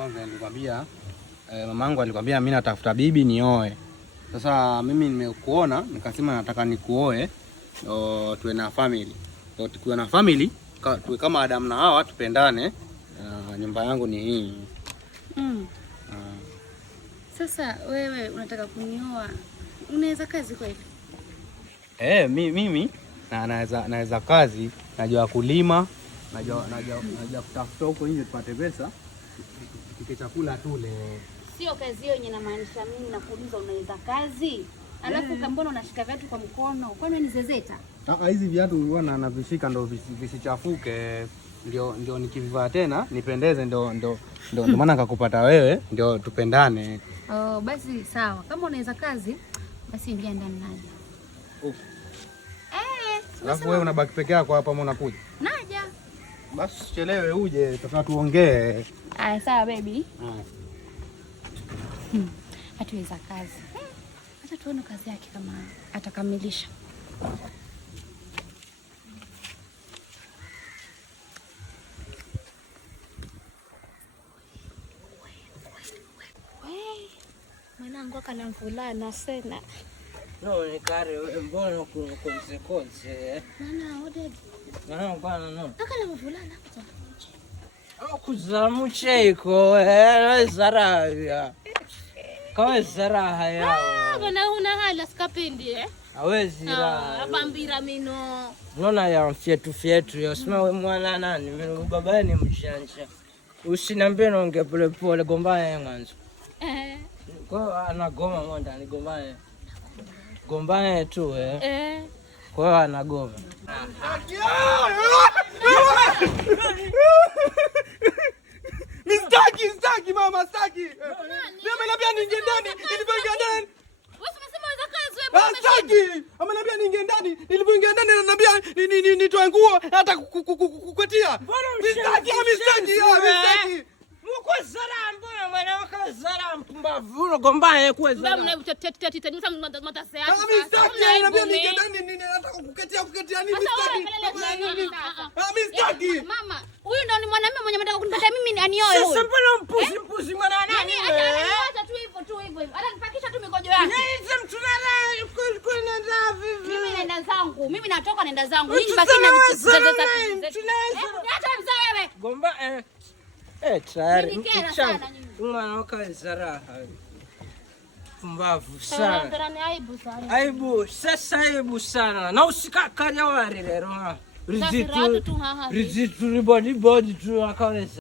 kwanza nilikwambia mamangu alikwambia mimi natafuta bibi nioe. Sasa mimi nimekuona nikasema nataka nikuoe ndio tuwe na family. Ndio tukiwa na family tuwe kama Adam na Hawa tupendane. Nyumba yangu ni hii. Sasa wewe unataka kunioa. Unaweza kazi kweli? Mimi naweza kazi, najua kulima, najua kutafuta huko nje tupate pesa. Tupike chakula tule. Sio kazi hiyo yenye inamaanisha mimi nakuuliza unaweza kazi. Alafu mbona unashika viatu kwa mkono? Kwani ni zezeta? Hizi viatu huwa navishika ndo visichafuke. Ndio nikivivaa tena nipendeze, ndio maana nikakupata wewe ndio tupendane. Oh, basi sawa. Kama unaweza kazi basi ingia ndani naje. Alafu wewe unabaki peke yako hapa ama unakuja? Naja. Basi usichelewe uje, tutaka tuongee. Sawa baby. Hatuweza kazi. Acha tuone kazi yake kama atakamilisha. Mwanangu akana mvulana sana. No, ni kare mbona konse. Nana ode. Nana bwana no. Akana mvulana hapo. Kuzamuche iko zaravya. Kawe zaraha yao. Bwana una hala skapindi Hawezi la. Abambira mino. Unaona ya fyetu yosema we mwana nani? Mimi baba ni mshanja. Usiniambie naongea pole pole gombane mwanzo. Kwa anagoma monda ni gombane tu Kwa hiyo anagoma. Mistaki mama, staki. Mimi niambia ninge ndani, nilipoingia ndani. Wewe umesema unaweza kazi wewe. Staki. Ameniambia ninge ndani, nilipoingia ndani ananiambia nitoe nguo hata kukupatia. Mistaki. Mko zara mbona mwanawake zara mpumbavu unagombana kwa zara. Mbona mtateta mtasea. Mistaki ananiambia ninge ndani nataka kuketia nini mistaki. Mistaki. Mama, huyu ndo ni mwanamume mwenye anataka kunipata mimi anioe huyu. Sasa mbona mpuzi mwana nani? Acha tu hivyo. Hata nipakisha tu migojo yake. Niite mtu nani kwenda vipi? Mimi naenda zangu. Mimi natoka naenda zangu. Nyinyi baki na mchezo Acha mzaa wewe. Gomba tayari mwanawake zara pumbavu sana. Aibu sana. Na usikakaja wale lero. Rizitu ribodi tu akaweza.